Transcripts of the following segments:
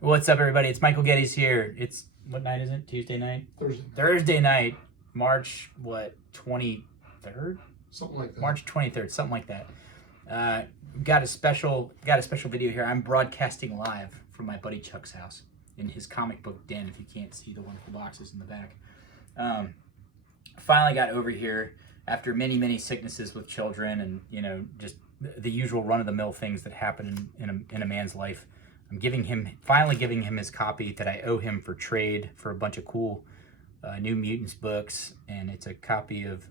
What's up, everybody? It's Michael Geddes here. It's, what night is it? Tuesday night? Thursday night, March, 23rd? Something like that. March 23rd, something like that. Got a special video here. I'm broadcasting live from my buddy Chuck's house in his comic book den, if you can't see the wonderful boxes in the back. Finally got over here after many sicknesses with children and, you know, just the usual run-of-the-mill things that happen in a man's life. I'm finally giving him his copy that I owe him for trade for a bunch of cool New Mutants books, and it's a copy of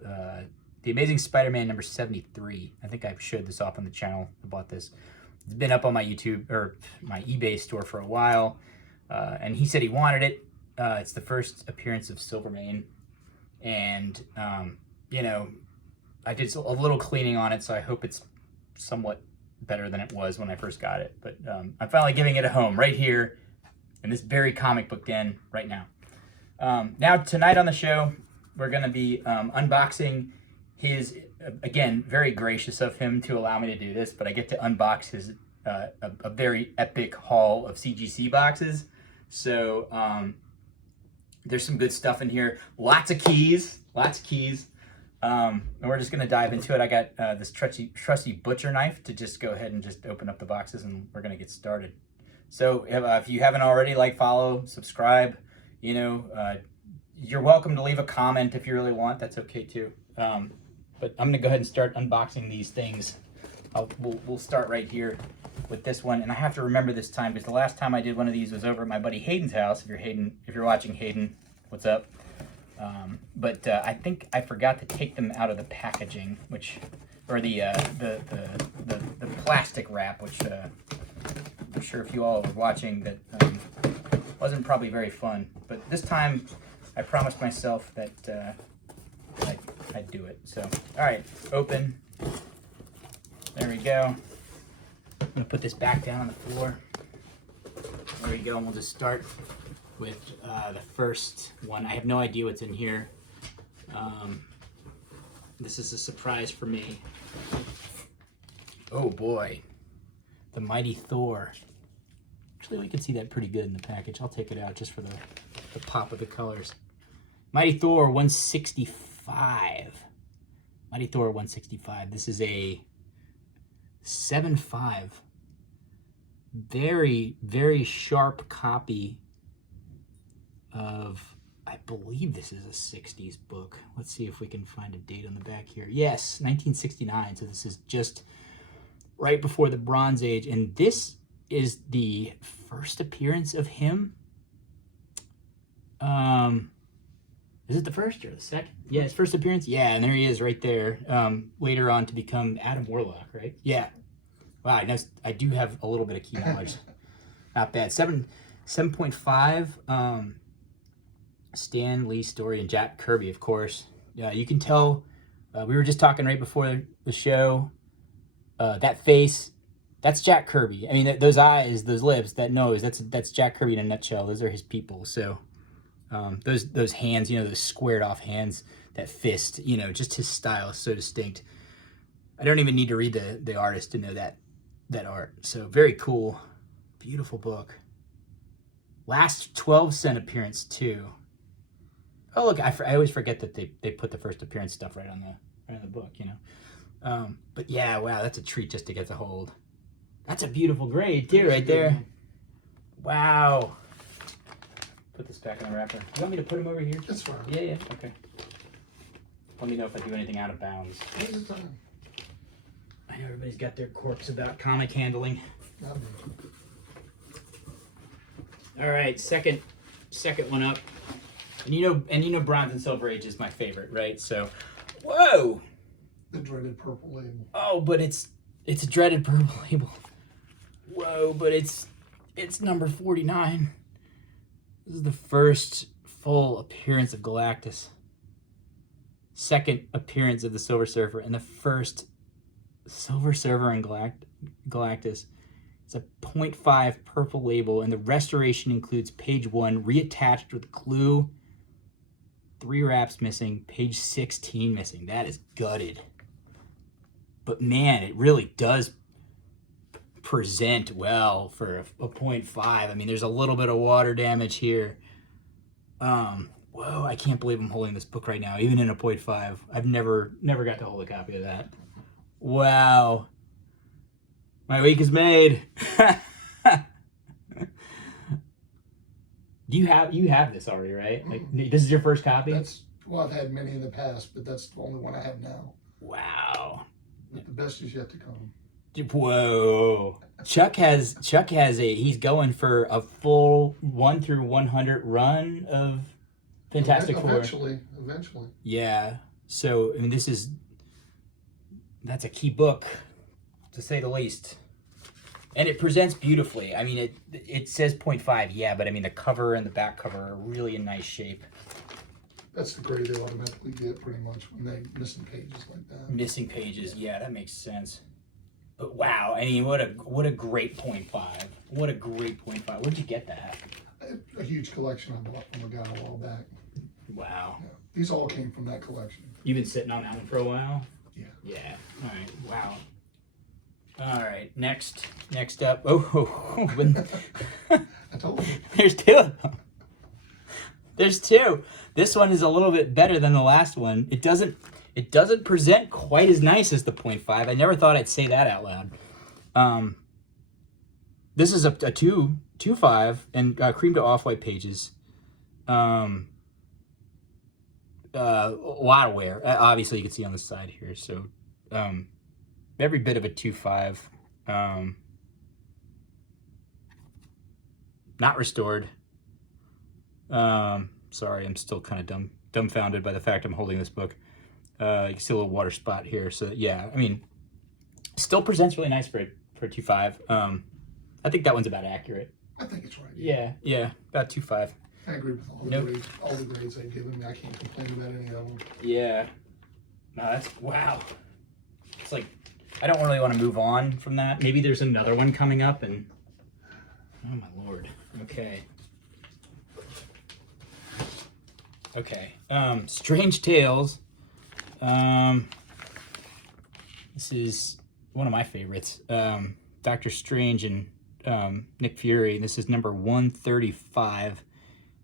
The Amazing Spider-Man number 73. I think I showed this off on the channel. I bought this. It's been up on my YouTube or my eBay store for a while, and he said he wanted it. It's the first appearance of Silvermane, and you know, I did a little cleaning on it, so I hope it's somewhat better than it was when I first got it. But I'm finally giving it a home right here in this very comic book den right now. Now tonight on the show, we're going to be unboxing his, again, very gracious of him to allow me to do this, but I get to unbox his a very epic haul of CGC boxes. So there's some good stuff in here. Lots of keys. And we're just going to dive into it. I got this trusty butcher knife to just go ahead and just open up the boxes, and we're going to get started. So if you haven't already, like, follow, subscribe, you know, you're welcome to leave a comment if you really want. That's okay too. But I'm going to go ahead and start unboxing these things. We'll start right here with this one. And I have to remember this time because the last time I did one of these was over at my buddy Hayden's house. If you're watching, Hayden, what's up? But I think I forgot to take them out of the packaging, or the plastic wrap, which I'm sure if you all were watching, that wasn't probably very fun. But this time, I promised myself that I'd do it. So, all right, open. There we go. I'm gonna put this back down on the floor. There we go, and we'll just start with the first one. I have no idea what's in here. This is a surprise for me. Oh boy, the Mighty Thor. Actually, we can see that pretty good in the package. I'll take it out just for the pop of the colors. Mighty Thor 165. Mighty Thor 165. This is a 7.5. Very sharp copy of, I believe this is a 60s book. Let's see if we can find a date on the back here. Yes, 1969. So this is just right before the Bronze Age. And this is the first appearance of him. Is it the first or the second? Yeah, his first appearance. Yeah, and there he is right there. Later on to become Adam Warlock, right? Yeah. Wow, I do have a little bit of key knowledge. Not bad. 7.5. Stan Lee story and Jack Kirby, of course. You can tell. We were just talking right before the show. That face, that's Jack Kirby. I mean, those eyes, those lips, that nose, that's Jack Kirby in a nutshell. Those are his people. So those hands, you know, those squared off hands, that fist, you know, just his style is so distinct. I don't even need to read the artist to know that art. So very cool, beautiful book. Last 12-cent appearance too. Oh look, I always forget that they put the first appearance stuff right on the book, you know. But yeah, wow, that's a treat just to get to hold. That's a beautiful grade too, right there. Wow. Put this back in the wrapper. You want me to put them over here? That's fine. Yeah, okay. Let me know if I do anything out of bounds. I know everybody's got their quirks about comic handling. All right, second one up. And you know Bronze and Silver Age is my favorite, right? So, whoa! The dreaded purple label. Oh, but it's a dreaded purple label. Whoa, but it's number 49. This is the first full appearance of Galactus. Second appearance of the Silver Surfer, and the first Silver Surfer and Galactus. It's a 0.5 purple label, and the restoration includes page 1 reattached with glue, 3 wraps missing, page 16 missing. That is gutted. But man, it really does present well for a 0.5. I mean, there's a little bit of water damage here. Whoa, I can't believe I'm holding this book right now, even in a 0.5. I've never got to hold a copy of that. Wow. My week is made. You have this already, right? Like, this is your first copy? Well, I've had many in the past, but that's the only one I have now. Wow. But the best is yet to come. Whoa. Chuck has he's going for a full 1 through 100 run of Fantastic Four. Eventually. Yeah. So, I mean, that's a key book, to say the least. And it presents beautifully. I mean, it says 0.5, yeah, but I mean, the cover and the back cover are really in nice shape. That's the grade they automatically get, pretty much, when they missing pages like that. Missing pages, yeah, that makes sense. But wow, I mean, what a great 0.5. What a great 0.5. Where'd you get that? A huge collection I bought from a guy a while back. Wow. Yeah. These all came from that collection. You've been sitting on that one for a while? Yeah. Yeah. All right. Wow. All right. Next up. Oh. I told you. There's two of them. There's two. This one is a little bit better than the last one. It doesn't present quite as nice as the 0.5. I never thought I'd say that out loud. This is a 2.5 and cream to off-white pages. A lot of wear. Obviously, you can see on the side here. So, every bit of a 2.5. Not restored. Sorry, I'm still kind of dumbfounded by the fact I'm holding this book. You can see a little water spot here. So yeah, I mean, still presents really nice for a 2.5. I think that one's about accurate. I think it's right. Yeah, about 2.5. I agree with all the grades they've given me. I can't complain about any of them. Yeah. No, that's wow. It's like I don't really want to move on from that. Maybe there's another one coming up, and oh my lord. Okay. Strange Tales. This is one of my favorites. Doctor Strange and Nick Fury. This is number 135.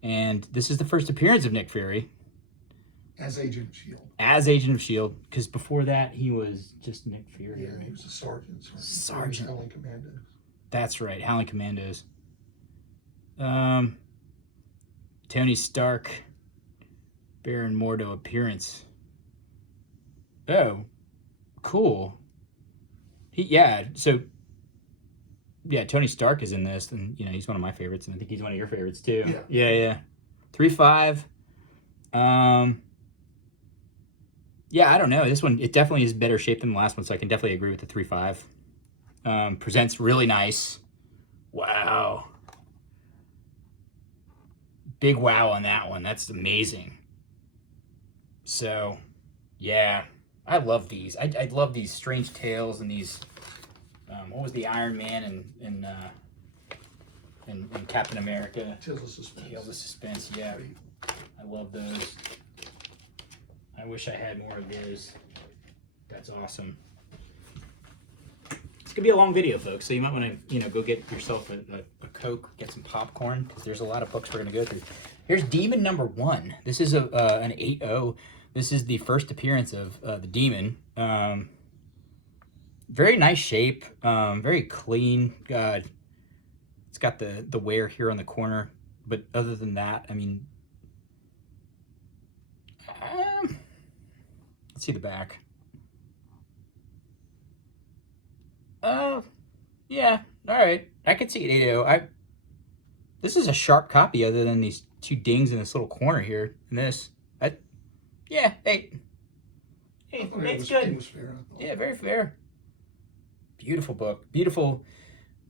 And this is the first appearance of Nick Fury. As Agent of S.H.I.E.L.D. As Agent of S.H.I.E.L.D. Because before that, he was just Nick Fury. Yeah, right? he was a sergeant. Sergeant. Howling Commandos. That's right, Howling Commandos. Tony Stark. Baron Mordo appearance. Oh, cool. Tony Stark is in this, and he's one of my favorites, and I think he's one of your favorites too. Yeah. 3.5. I don't know. This one, it definitely is better shape than the last one, so I can definitely agree with the 3.5. Presents really nice. Wow. Big wow on that one. That's amazing. So, yeah, I love these. I love these Strange Tales and these. What was the Iron Man and Captain America? Tales of Suspense. Tales of Suspense. Yeah, I love those. I wish I had more of those. That's awesome. It's gonna be a long video, folks. So you might want to, go get yourself a Coke, get some popcorn, because there's a lot of books we're gonna go through. Here's Demon number 1. This is an 8.0. This is the first appearance of the Demon. Very nice shape. Very clean. It's got the wear here on the corner, but other than that, I mean, let's see the back. Yeah, all right. I could see it 8.0. This is a sharp copy, other than these 2 dings in this little corner here. And this, 8. 8's good. It was fair, I thought. Yeah, very fair. Beautiful book. Beautiful.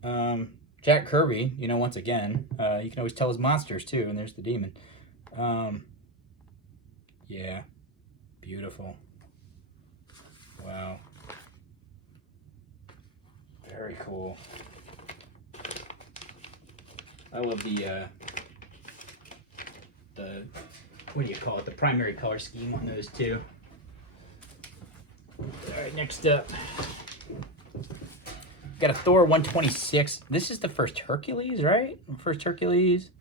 Jack Kirby, once again, you can always tell his monsters too, and there's the Demon. Yeah, beautiful. Wow. Very cool. I love the what do you call it? The primary color scheme on those too. All right, next up. Got a Thor 126. This is the first Hercules, right? First Hercules.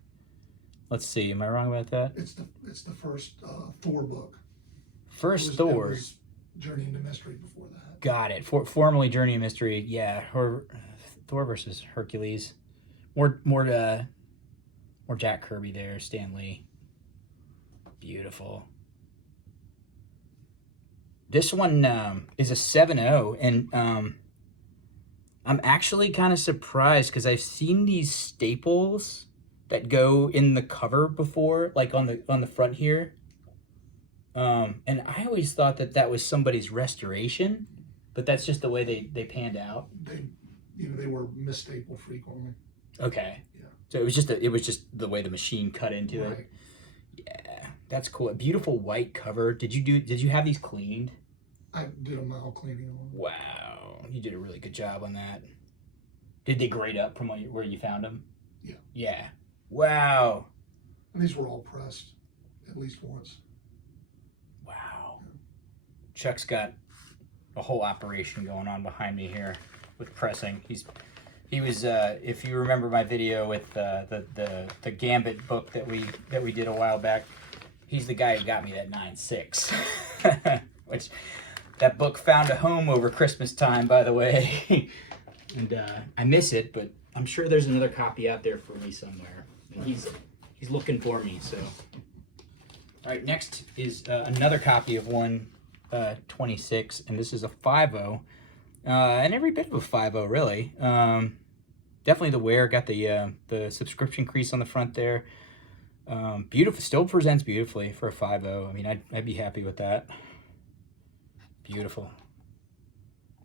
Let's see. Am I wrong about that? It's the first Thor book. First Thor. It was Journey into Mystery before that. Got it. Formerly Journey of Mystery. Yeah. Thor versus Hercules. More Jack Kirby there. Stan Lee. Beautiful. This one is a 7.0, and I'm actually kind of surprised because I've seen these staples that go in the cover before, like on the front here. And I always thought that was somebody's restoration, but that's just the way they panned out. They were misstapled frequently. Okay. Yeah. So it was just the way the machine cut into it. Yeah, that's cool. A beautiful white cover. Did you have these cleaned? I did a mild cleaning on them. Wow, you did a really good job on that. Did they grade up from where you found them? Yeah. Yeah. Wow. And these were all pressed at least once. Wow. Chuck's got a whole operation going on behind me here with pressing. He was if you remember my video with the Gambit book that we did a while back, he's the guy who got me that 9.6. Which that book found a home over Christmas time, by the way. And I miss it, but I'm sure there's another copy out there for me somewhere. And he's looking for me, so. All right, next is another copy of 126, and this is a 5.0. And every bit of a 5.0, really. Definitely the wear, got the subscription crease on the front there. Beautiful, still presents beautifully for a 5.0. I mean, I'd be happy with that. Beautiful.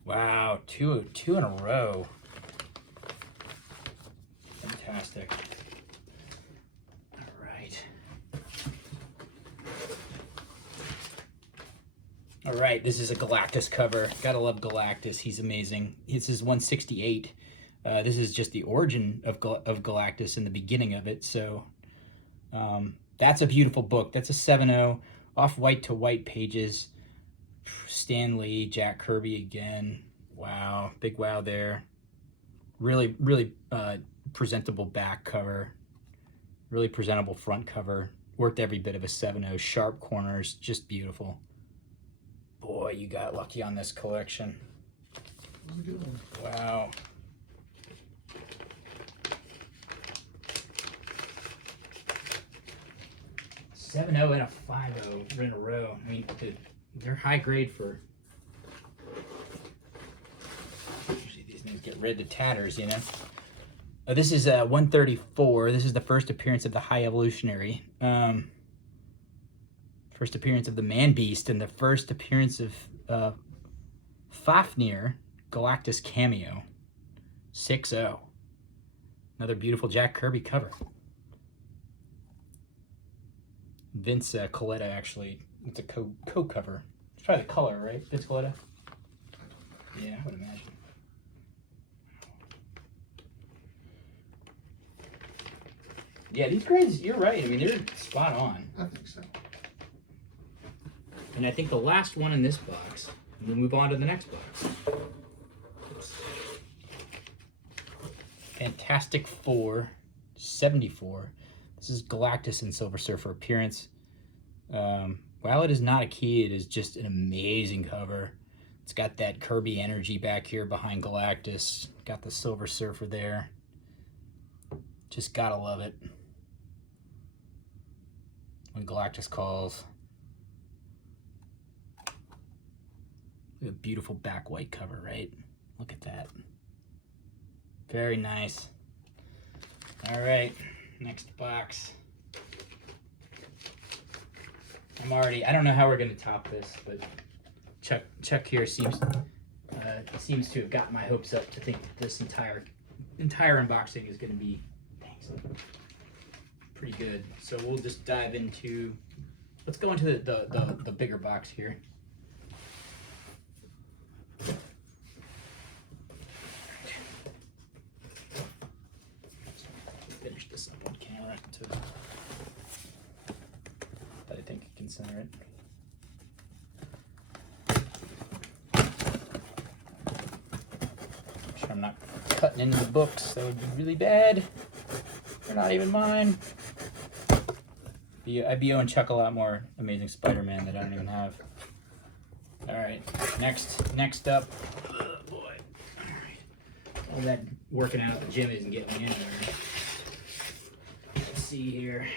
Wow, two in a row. Fantastic. All right. All right, this is a Galactus cover. Gotta love Galactus. He's amazing. This is 168. This is just the origin of Galactus and the beginning of it. So that's a beautiful book. That's a 7.0, off-white to white pages. Stan Lee, Jack Kirby again. Wow, big wow there. Really, really presentable back cover. Really presentable front cover. Worked every bit of a 7.0. Sharp corners, just beautiful. Boy, you got lucky on this collection. That was a good one. Wow. Seven 7.0 and a 5.0 in a row. I mean, they're high grade for. Usually these things get rid to tatters, you know. This is 134. This is the first appearance of the High Evolutionary. First appearance of the Man Beast, and the first appearance of Fafnir Galactus cameo. 6.0. Another beautiful Jack Kirby cover. Vince Coletta, actually, it's a co-cover. It's probably the color, right? Vince Coletta? Yeah, I would imagine. Yeah, these grades, you're right. I mean, they're spot on. I think so. And I think the last one in this box, and we'll move on to the next box. Fantastic Four, 74. This is Galactus and Silver Surfer appearance. While it is not a key, it is just an amazing cover. It's got that Kirby energy back here behind Galactus. Got the Silver Surfer there. Just gotta love it. When Galactus calls. A beautiful back white cover, right? Look at that. Very nice. All right, next box. I don't know how we're gonna top this, but Chuck here seems to have got my hopes up to think that this entire unboxing is gonna be, thanks, pretty good. So we'll just dive into, let's go into the bigger box here. Finish this up on camera too. But I think you can center it. Make sure I'm not cutting into the books. That would be really bad. They're not even mine. I'd be owing Chuck a lot more Amazing Spider-Man that I don't even have. All right, next up. Oh boy. All right. All that working out at the gym isn't getting me anywhere. Let's see here.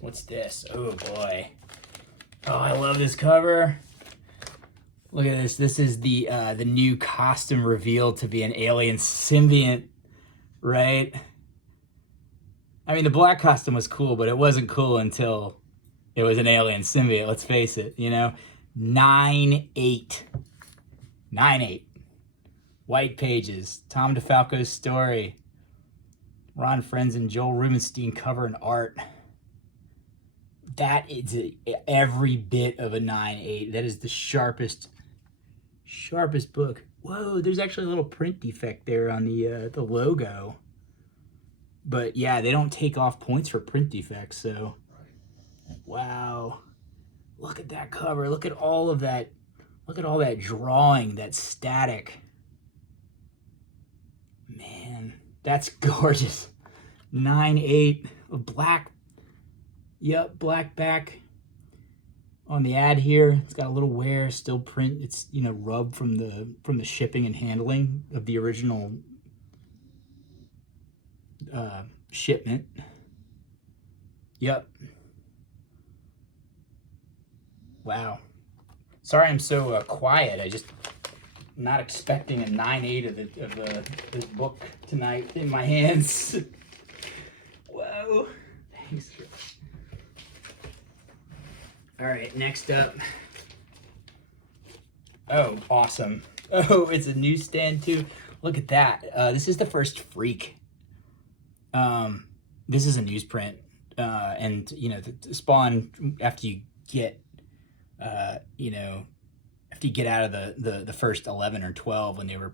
What's this? Oh boy. Oh, I love this cover. Look at this. This is the new costume revealed to be an alien symbiont, right? I mean, the black costume was cool, but it wasn't cool until it was an alien symbiote. Let's face it, you know? 9/8. 9/8. White pages. Tom DeFalco's story. Ron Frenz and Joel Rubenstein cover and art. That is every bit of a 9/8. That is the sharpest book. Whoa, there's actually a little print defect there on the logo. But yeah, they don't take off points for print defects, so. Wow. Look at that cover. Look at all of that. Look at all that drawing, that static. Man, that's gorgeous. 9/8, black. Yep, black back on the ad here. It's got a little wear, still print. It's, you know, rubbed from the shipping and handling of the original shipment. Yep. Wow. Sorry I'm so quiet. I just not expecting a 9/8 of this book tonight in my hands. Whoa. Thanks. All right, next up. Oh, awesome. Oh, it's a newsstand too. Look at that. This is the first Freak. This is a newsprint. And, you know, the Spawn, after you get, you know, after you get out of the first 11 or 12 when they were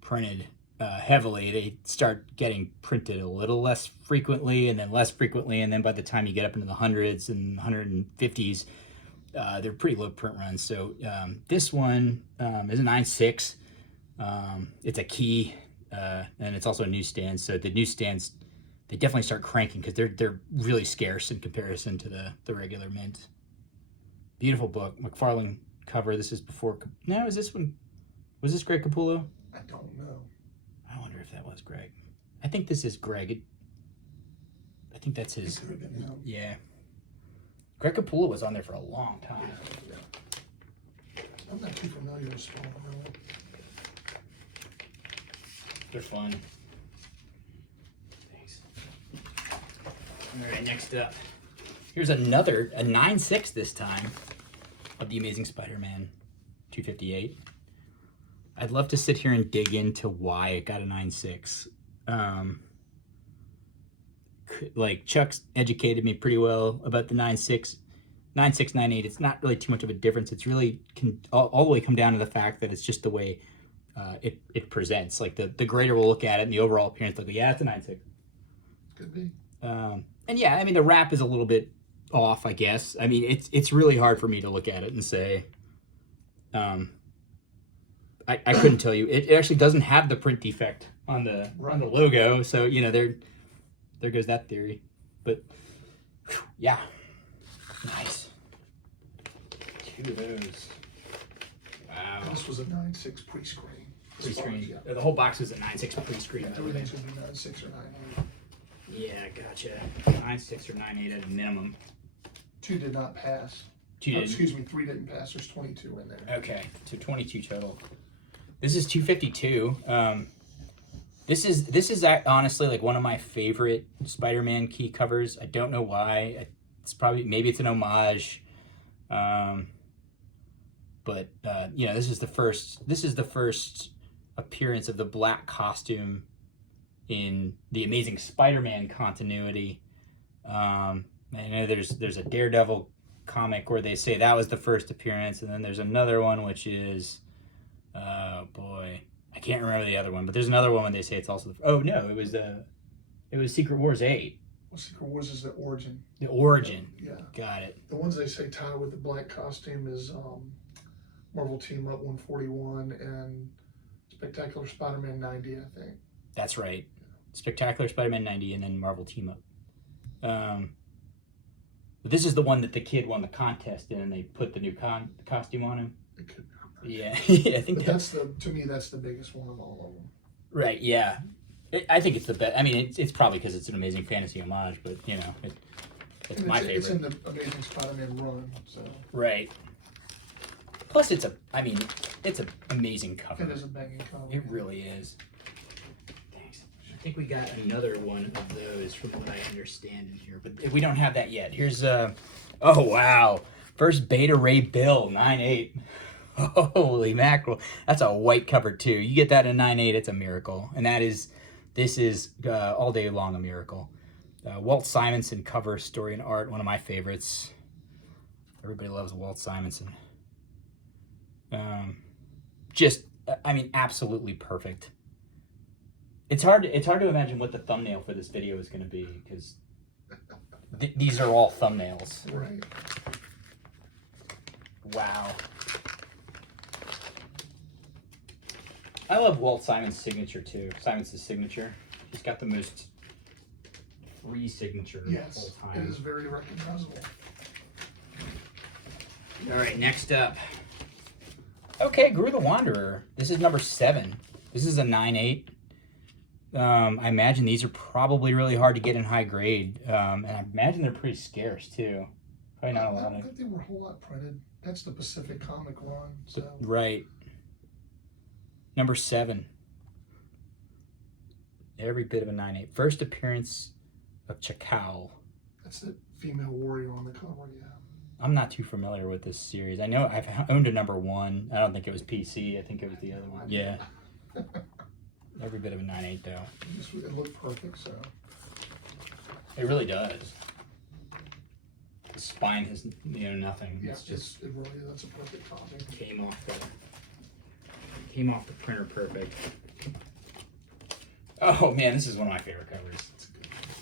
printed heavily, they start getting printed a little less frequently and then less frequently. And then by the time you get up into the hundreds and 150s, they're pretty low print runs. So this one is a 9/6. It's a key, and it's also a newsstand. So the newsstands, they definitely start cranking because they're really scarce in comparison to the regular mint. Beautiful book. McFarlane cover. This is before. No, is this one? Was this Greg Capullo? I don't know. I wonder if that was Greg. I think this is Greg. I think that's his. It could have been him. Yeah. Greg Capullo was on there for a long time. Yeah. I'm not too familiar with Spawn, really. They're fun. Thanks. All right, next up. Here's a 9/6 this time, of the Amazing Spider-Man 258. I'd love to sit here and dig into why it got a 9/6. Like, Chuck's educated me pretty well about the 9/6. 9/6, 9/8, it's not really too much of a difference. It's really can all the way come down to the fact that it's just the way it presents. Like, the grader will look at it and the overall appearance, like, yeah, it's a 9/6. Could be. And yeah, I mean, the wrap is a little bit off, I guess. I mean, it's really hard for me to look at it and say, I couldn't tell you. It actually doesn't have the print defect on the logo, so, you know, there goes that theory. But whew, yeah, nice. 2 of those. Wow. This was a 9/6 pre-screen. Pre-screen. Yeah. The whole box was a 9/6 pre-screen. Yeah, everything's gonna be 9/6 or 9/8. Yeah, gotcha. 9/6 or 9/8 at a minimum. 2 did not pass. 2 didn't. Excuse me, 3 didn't pass. There's 22 in there. Okay, so 22 total. This is 252. This is honestly like one of my favorite Spider-Man key covers. I don't know why. It's maybe it's an homage. But you know, this is the first appearance of the black costume in the Amazing Spider-Man continuity. I know there's a Daredevil comic where they say that was the first appearance, and then there's another one which is, oh boy, I can't remember the other one, but there's another one when they say it's also it was Secret Wars 8. Well, Secret Wars is the origin. The origin. Yeah. Got it. The ones they say tie with the black costume is Marvel Team Up 141 and Spectacular Spider-Man 90, I think. That's right. Spectacular Spider-Man 90 and then Marvel Team Up. But this is the one that the kid won the contest in, and they put the new costume on him. It could, Yeah, I think but that's to me, that's the biggest one of all of them. Right, yeah. I think it's the best. I mean, it's probably because it's an Amazing Fantasy homage, but, you know, it's my favorite. It's in the Amazing Spider-Man run, so. Right. Plus, it's an amazing cover. It is a banging cover. It really is. Thanks. I think we got another one of those from what I understand in here, but we don't have that yet. Here's, oh, wow. First Beta Ray Bill, 9/8. Holy mackerel. That's a white cover, too. You get that in 9/8, it's a miracle. And this is all day long a miracle. Walt Simonson cover, story and art, one of my favorites. Everybody loves Walt Simonson. I mean, absolutely perfect. It's hard to imagine what the thumbnail for this video is going to be, because these are all thumbnails. Right. Wow. I love Walt Simon's signature too. Simonson's signature. He's got the most free signature of Yes, all it time. is very recognizable. All right, next up. Okay, Gru the Wanderer. This is number 7. This is a 9/8. I imagine these are probably really hard to get in high grade. And I imagine they're pretty scarce too. Probably not a I lot don't of. think they were a whole lot printed. That's the Pacific Comic run, so. Right. Number 7. Every bit of a 9/8. First appearance of Chakal. That's the female warrior on the cover, yeah. I'm not too familiar with this series. I know I've owned a number 1. I don't think it was PC. I think it was the other one. Yeah. Every bit of a 9/8 though. It looked perfect, so. It really does. The spine has nothing. Yeah, It's just it really is. That's a perfect copy. came off the printer perfect. Oh man, this is one of my favorite covers.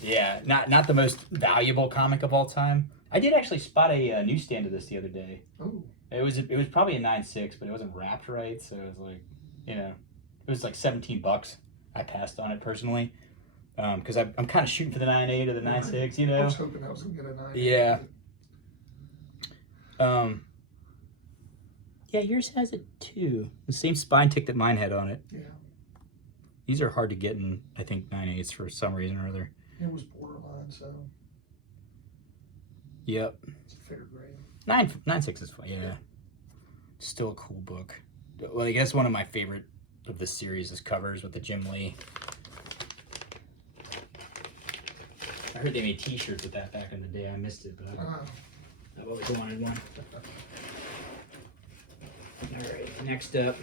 Yeah, not the most valuable comic of all time. I did actually spot a newsstand of this the other day. Oh. It was probably a 9/6, but it wasn't wrapped right, so it was like, it was like $17. I passed on it personally, because I'm kind of shooting for the 9/8 or the 9/6, I was hoping I was gonna get a 9. Yeah. Yeah, yours has it too. The same spine tick that mine had on it. Yeah. These are hard to get in, I think, 9/8 for some reason or other. It was borderline, so. Yep. It's a fair grade. 9/6 is fine. Yeah. Still a cool book. Well, I guess one of my favorite of this series is covers with the Jim Lee. I heard they made T-shirts with that back in the day. I missed it, but I've always wanted one. All right, next up,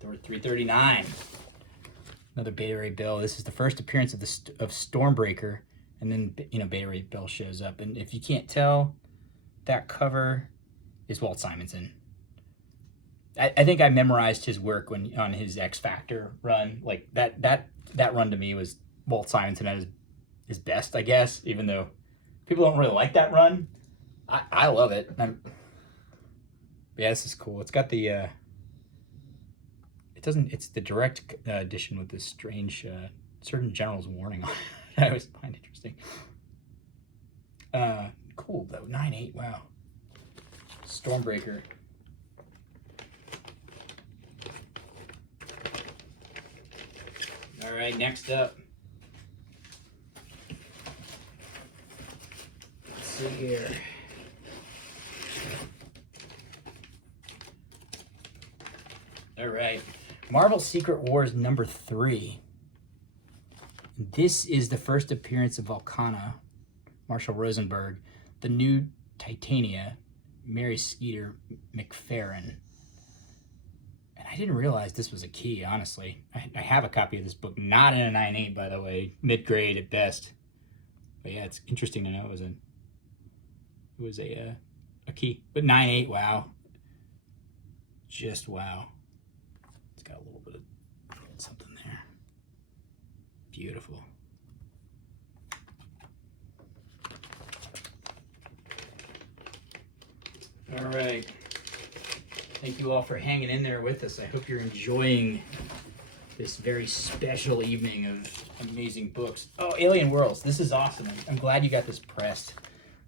339. Another Beta Ray Bill. This is the first appearance of Stormbreaker, and then Beta Ray Bill shows up. And if you can't tell, that cover is Walt Simonson. I think I memorized his work on his X Factor run. Like that run to me was Walt Simonson at his best, I guess. Even though people don't really like that run, I love it. Yeah, this is cool. It's got the it's the direct edition with this strange Surgeon General's warning on it. I always find interesting. Cool though, 9/8. Wow. Stormbreaker. All right, next up. Let's see here. All right, Marvel Secret Wars number 3. This is the first appearance of Volcana, Marshall Rosenberg, the new Titania, Mary Skeeter McFerrin. And I didn't realize this was a key, honestly. I have a copy of this book, not in a 9/8, by the way, mid-grade at best. But yeah, it's interesting to know it was a key. But 9/8, wow. Just wow. It's got a little bit of something there. Beautiful. All right. Thank you all for hanging in there with us. I hope you're enjoying this very special evening of amazing books. Oh, Alien Worlds. This is awesome. I'm glad you got this pressed.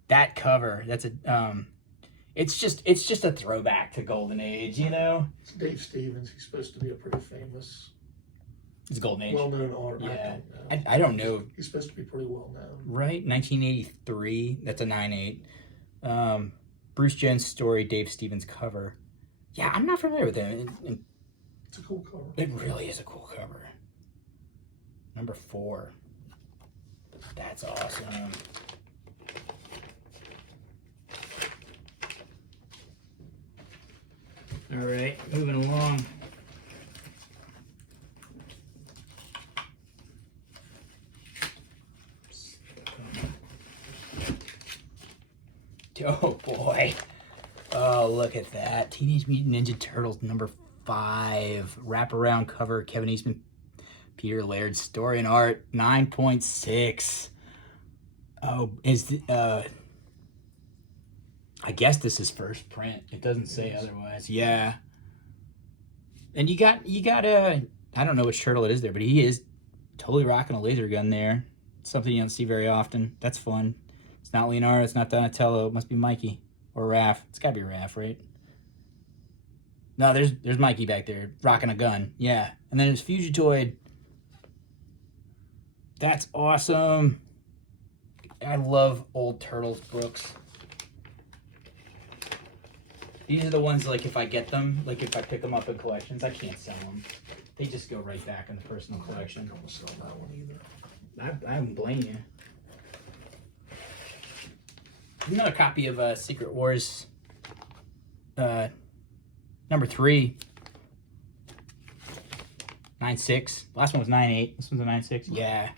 That cover, that's a it's just a throwback to Golden Age, you know? It's Dave Stevens. He's supposed to be a pretty famous, It's Golden Age. well-known artist. Yeah. I don't know. I don't know. He's supposed to be pretty well-known. Right? 1983. That's a 9.8. Bruce Jones story, Dave Stevens cover. Yeah, I'm not familiar with him. It's a cool cover. It really is a cool cover. Number 4. That's awesome. All right, moving along. Oh boy. Oh, look at that. Teenage Mutant Ninja Turtles number 5. Wraparound cover, Kevin Eastman, Peter Laird, story and art, 9.6. Oh, I guess this is first print. It doesn't say otherwise. Yeah. And you got I don't know which turtle it is there, but he is totally rocking a laser gun there. Something you don't see very often. That's fun. It's not Leonardo, it's not Donatello, it must be Mikey. Or Raph. It's gotta be Raph, right? No, there's Mikey back there, rocking a gun. Yeah. And then there's Fugitoid. That's awesome. I love old Turtles books. These are the ones, like, if I get them, like, if I pick them up in collections, I can't sell them. They just go right back in the personal collection. I don't want to sell that one either. I don't blame you. Another copy of Secret Wars, number 3, 9.6. Last one was 9.8. This one's a 9.6. Yeah.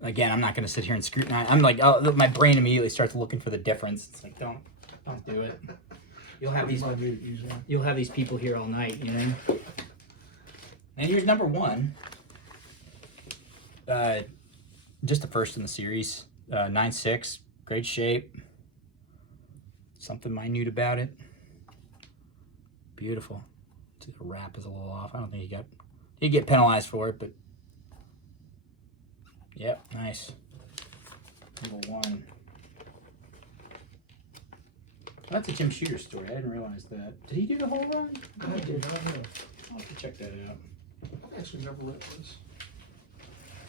Again, I'm not going to sit here and scrutinize. I'm like, oh, my brain immediately starts looking for the difference. It's like, don't do it. You'll have these people here all night, you know. And here's number 1. Just the first in the series. 9.6, great shape. Something minute about it. Beautiful. The wrap is a little off. I don't think he'd get penalized for it, but yep, nice. Number 1. That's a Jim Shooter story. I didn't realize that. Did he do the whole run? I did not know. I'll have to check that out. I actually never read this.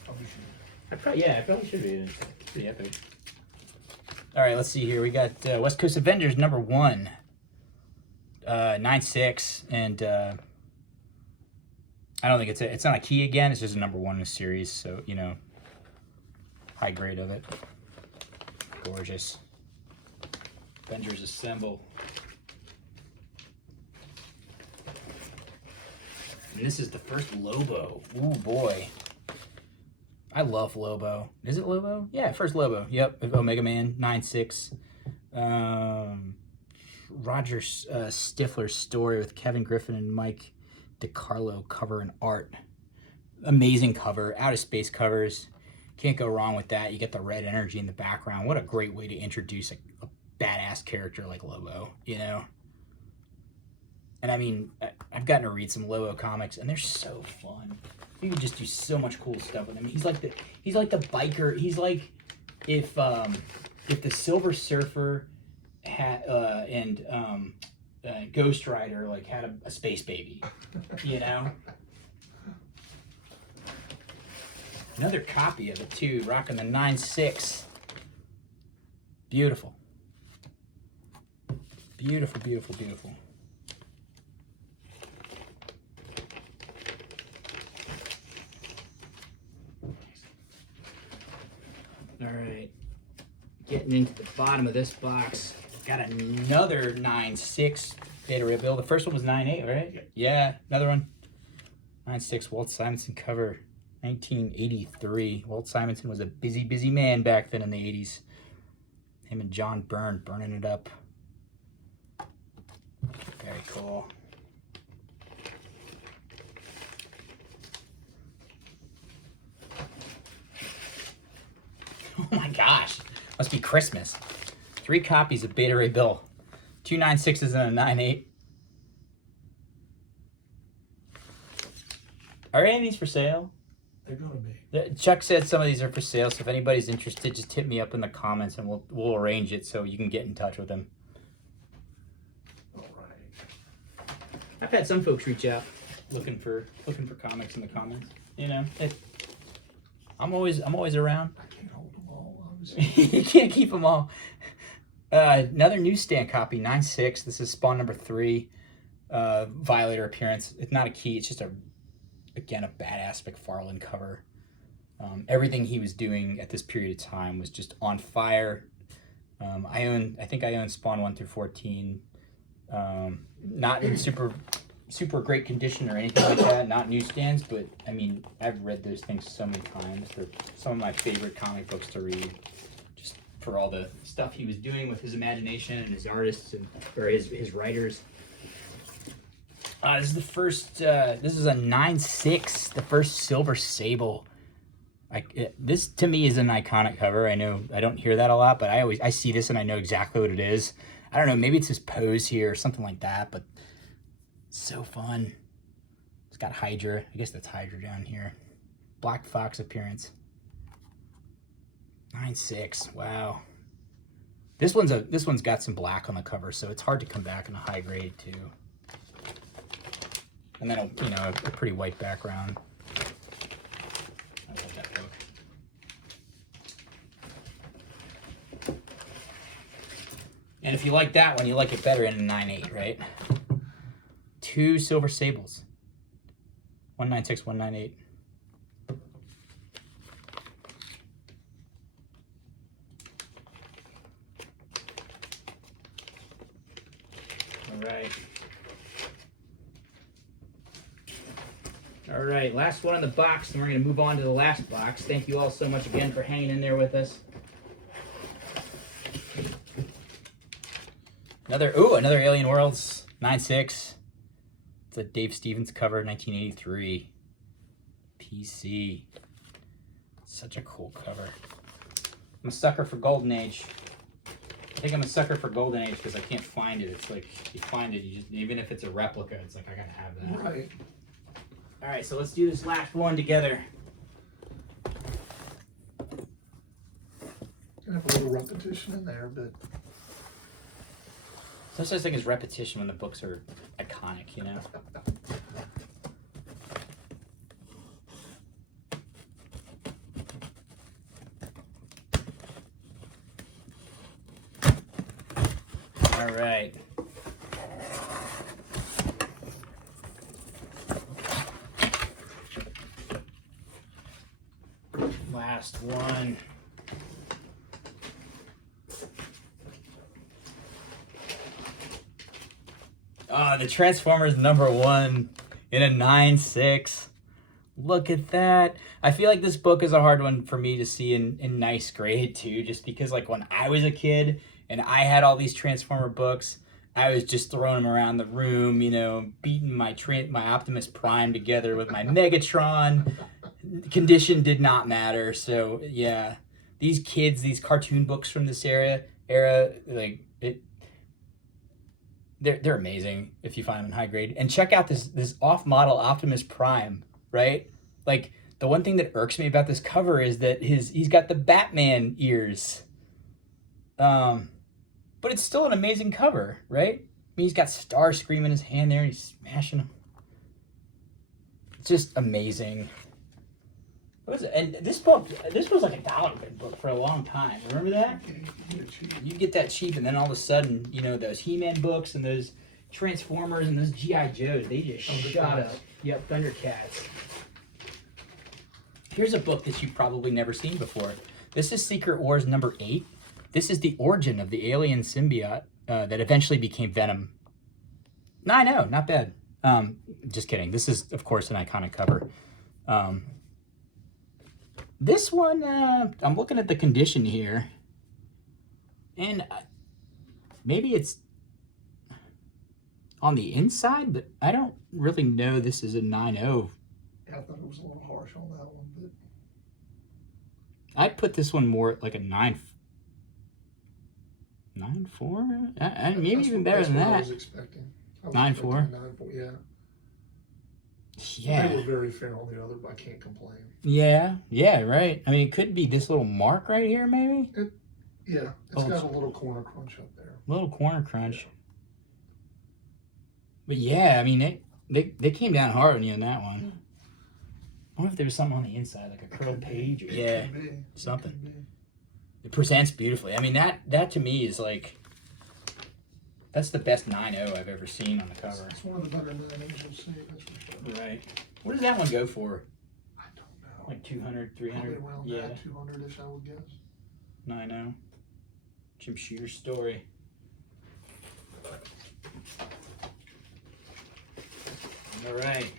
Probably should. I probably should be. It's pretty epic. All right, let's see here. We got West Coast Avengers number 1, 9.6, and I don't think it's not a key again. It's just a number 1 in the series, so you know, high grade of it. Gorgeous. Avengers Assemble. And this is the first Lobo. Ooh boy. I love Lobo. Is it Lobo? Yeah, first Lobo. Yep, Omega Man, 9.6. Roger Stifler's story with Kevin Griffin and Mike DiCarlo cover and art. Amazing cover, out of space covers. Can't go wrong with that. You get the red energy in the background. What a great way to introduce a badass character like Lobo, you know? And I mean, I've gotten to read some Lobo comics, and they're so fun. You can just do so much cool stuff with him. He's like the biker. He's like if the Silver Surfer had and Ghost Rider like had a space baby, you know. Another copy of it too, rocking the 9.6. Beautiful, beautiful, beautiful, beautiful. All right, getting into the bottom of this box, got another 9.6 Beta Ray Bill. The first one was 9.8, right? Yeah, another one. 9.6 Walt Simonson cover, 1983. Walt Simonson was a busy man back then in the 80s. Him and John Byrne burning it up. Very cool. Oh my gosh, must be Christmas. 3 copies of Beta Ray Bill. 2 9.6s and a 9.8. Are any of these for sale? They're gonna be. Chuck said some of these are for sale, so if anybody's interested, just hit me up in the comments and we'll arrange it so you can get in touch with him. All right. I've had some folks reach out looking for comics in the comments. You know, I'm always around. I can't hold them all, obviously. You can't keep them all. Another newsstand copy, 9.6. This is Spawn number 3. Violator appearance. It's not a key. It's just again a badass McFarlane cover. Everything he was doing at this period of time was just on fire. I think I own Spawn 1 through 14. Not in super great condition or anything like that. Not newsstands, but I mean, I've read those things so many times. They're some of my favorite comic books to read, just for all the stuff he was doing with his imagination and his artists or his writers. This is the first. This is a 9.6, the first Silver Sable. This to me is an iconic cover. I know I don't hear that a lot, but I see this and I know exactly what it is. I don't know, maybe it's his pose here or something like that, but it's so fun. It's got Hydra. I guess that's Hydra down here. Black Fox appearance. 9.6. Wow. This one's got some black on the cover, so it's hard to come back in a high grade too. And then a pretty white background. I love that book. And if you like that one, you like it better in a 9.8, right? 2 Silver Sables. 1.96, 1.98. All right. All right, last one in the box, and we're going to move on to the last box. Thank you all so much again for hanging in there with us. Another Alien Worlds 9.6. It's a Dave Stevens cover, 1983. PC. Such a cool cover. I'm a sucker for Golden Age. I think I'm a sucker for Golden Age because I can't find it. It's like, you find it, you just, even if it's a replica, it's like, I gotta have that. Right. All right, so let's do this last one together. Gonna have a little repetition in there, but No such thing as repetition when the books are iconic, you know? All right. Last one. The Transformers #1 in a 9.6. Look at that. I feel like this book is a hard one for me to see in nice grade too, just because like when I was a kid and I had all these Transformer books, I was just throwing them around the room, you know, beating my Optimus Prime together with my Megatron. Condition did not matter. So yeah, these kids, these cartoon books from this era, like they're amazing if you find them in high grade. And check out this off-model Optimus Prime, right? Like the one thing that irks me about this cover is that he's got the Batman ears. But it's still an amazing cover, right? I mean, he's got Starscream in his hand there, and he's smashing them. It's just amazing. And this was like $1 book for a long time. Remember that? You get that cheap, and then all of a sudden, you know, those He-Man books and those Transformers and those G.I. Joes, they just shot up. Yep, Thundercats. Here's a book that you've probably never seen before. This is Secret Wars #8. This is the origin of the alien symbiote that eventually became Venom. No, I know, not bad. Just kidding. This is, of course, an iconic cover. This one, I'm looking at the condition here, and maybe it's on the inside, but I don't really know this is a 9.0. yeah, I thought it was a little harsh on that one, but I'd put this one more like a 9. 9.4. Maybe That's even what- better that's than what I that. was expecting. I was 9.4. expecting a 9.4, yeah. Yeah. They were very fair on the other, but I can't complain. Yeah. Yeah. Right. I mean, it could be this little mark right here, maybe. Yeah, it's got a little corner crunch up there. Little corner crunch. But yeah, I mean, they came down hard on you in that one. I wonder if there was something on the inside, like a curled page. Or, yeah, something. It presents beautifully. I mean, that to me is like, that's the best 9.0 I've ever seen on the cover. It's one of the better 9.0s you'll see, that's for sure. Right. What does that one go for? I don't know. Like 200, 300? Probably around Yeah. that, 200-ish, I would guess. 9.0. Jim Shooter's story. All right.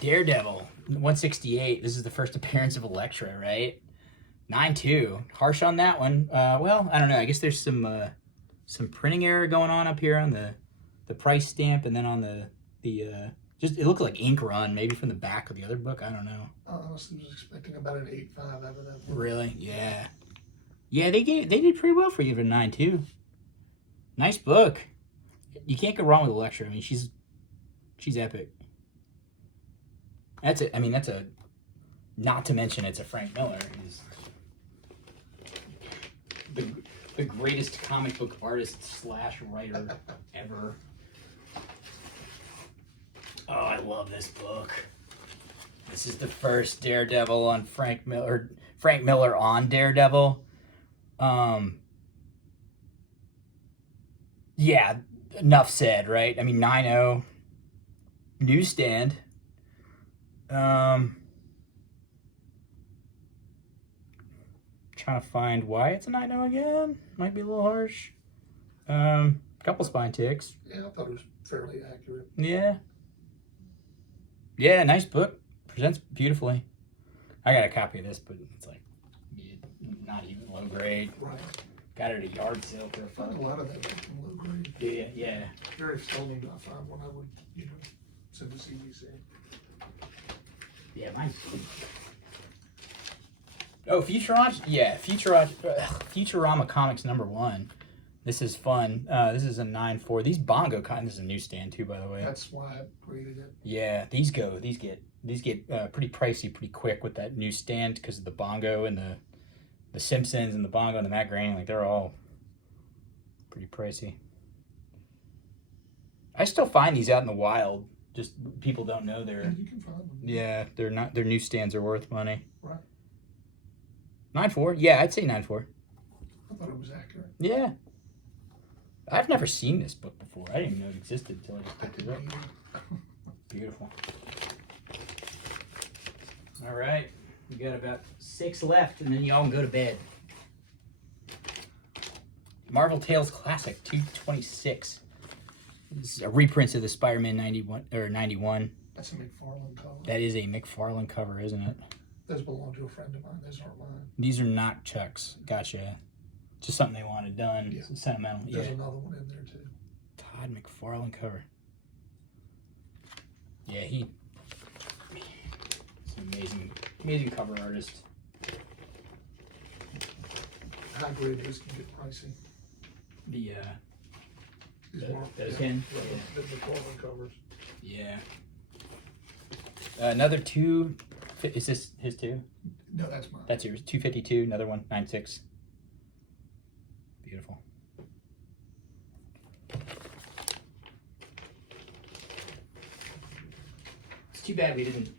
Daredevil, 168. This is the first appearance of Elektra, right? 9.2. Harsh on that one. Well, I don't know. I guess there's some printing error going on up here on the price stamp, and then on the just it looked like ink run, maybe from the back of the other book. I don't know. I honestly was expecting about an 8.5 out of that book. Really? Yeah. Yeah, they did pretty well for you for 9.2. Nice book. You can't go wrong with Elektra. I mean, she's epic. That's it. I mean, that's a. Not to mention, it's a Frank Miller. He's the greatest comic book artist / writer ever. Oh, I love this book. This is the first Daredevil on Frank Miller on Daredevil. Yeah, enough said, right? I mean, 9.0 newsstand. Trying to find why it's a 9.0 again. Might be a little harsh. Couple spine ticks. Yeah, I thought it was fairly accurate. Yeah. Yeah, nice book. Presents beautifully. I got a copy of this, but it's like not even low grade. Right. Got it at a yard sale for a I find fuck. a lot of that back in low grade. Do you? Yeah. Very seldom do I find one I would, send to CGC. Yeah, mine's. Oh, Futurama. Yeah, Futurama Comics #1. This is fun. This is a 9.4. These bongo this is a newsstand too, by the way. That's why I graded it. Yeah, these get pretty pricey pretty quick with that newsstand because of the bongo and the Simpsons and the bongo and the Matt Groening. Like, they're all pretty pricey. I still find these out in the wild. Just people don't know they're. Yeah, you can find them. Yeah, they're not. Their newsstands are worth money. Right. 9.4. Yeah, I'd say 9.4. I thought it was accurate. Yeah. I've never seen this book before. I didn't even know it existed until I just picked it up. Beautiful. All right. We got about 6 left, and then y'all can go to bed. Marvel Tales Classic 226. This is a reprint of the Spider-Man 91. That's a McFarlane cover. That is a McFarlane cover, isn't it? Those belong to a friend of mine. Those aren't mine. These are not Chuck's. Gotcha. Just something they wanted done. Yeah. Sentimental. There's Yeah. another one in there too. Todd McFarlane cover. Yeah, he's an amazing cover artist. High grade those can get pricey. The Those can? The McFarlane covers. Yeah. Another 2. Is this his too? No, that's mine. That's yours. 252. Another one. 9.6. Beautiful. It's too bad we didn't.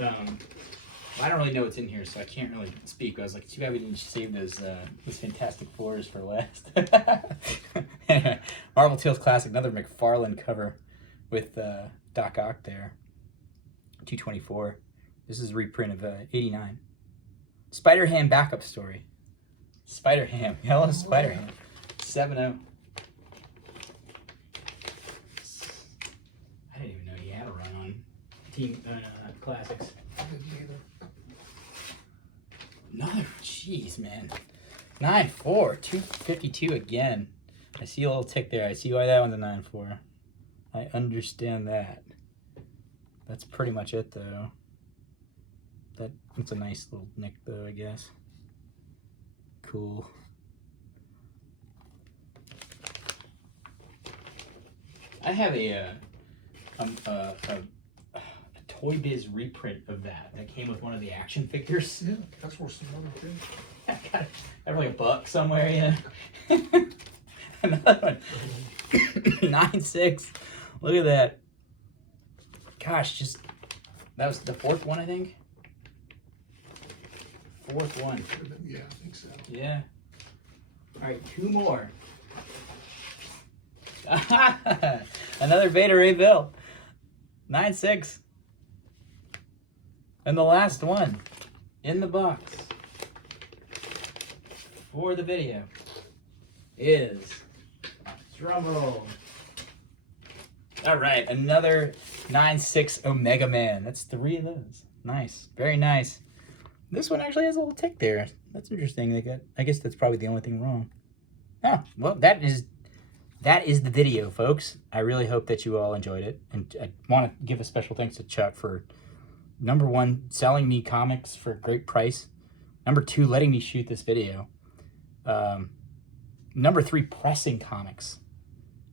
I don't really know what's in here, so I can't really speak. I was like, too bad we didn't save those Fantastic Fours for last. Marvel Tales Classic, another McFarlane cover with Doc Ock there. 224. This is a reprint of 89. Spider-Ham backup story. Spider-Ham. Hello, Spider-Ham. 7.0. I didn't even know he had a run on Team Classics. I didn't either. Another, jeez, man. 9.4, 252 again. I see a little tick there. I see why that one's a 9.4. I understand that. That's pretty much it, though. That's a nice little nick, though, I guess. cool. I have a Toy Biz reprint of that came with one of the action figures. Yeah, that's worth some money too. I got it. I have like $1 somewhere, yeah. Another one. 9.6. Look at that. Gosh, just that was the 4th one, I think. 4th one. Yeah, I think so. Yeah. All right, 2 more. Another Beta Ray Bill. 9.6. And the last one in the box for the video is, drum roll. All right, another 9.6 Omega Man. That's 3 of those. Nice, very nice. This one actually has a little tick there. That's interesting. I guess that's probably the only thing wrong. Oh, well, that is the video, folks. I really hope that you all enjoyed it. And I want to give a special thanks to Chuck for, number 1, selling me comics for a great price. Number 2, letting me shoot this video. Number 3, pressing comics.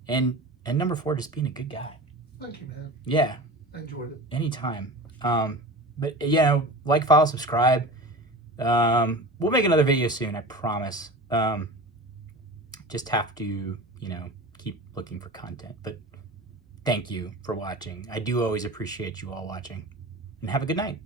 And number 4, just being a good guy. Thank you, man. Yeah. I enjoyed it. Anytime. But, you know, like, follow, subscribe. We'll make another video soon, I promise. Just have to, you know, keep looking for content. But thank you for watching. I do always appreciate you all watching. And have a good night.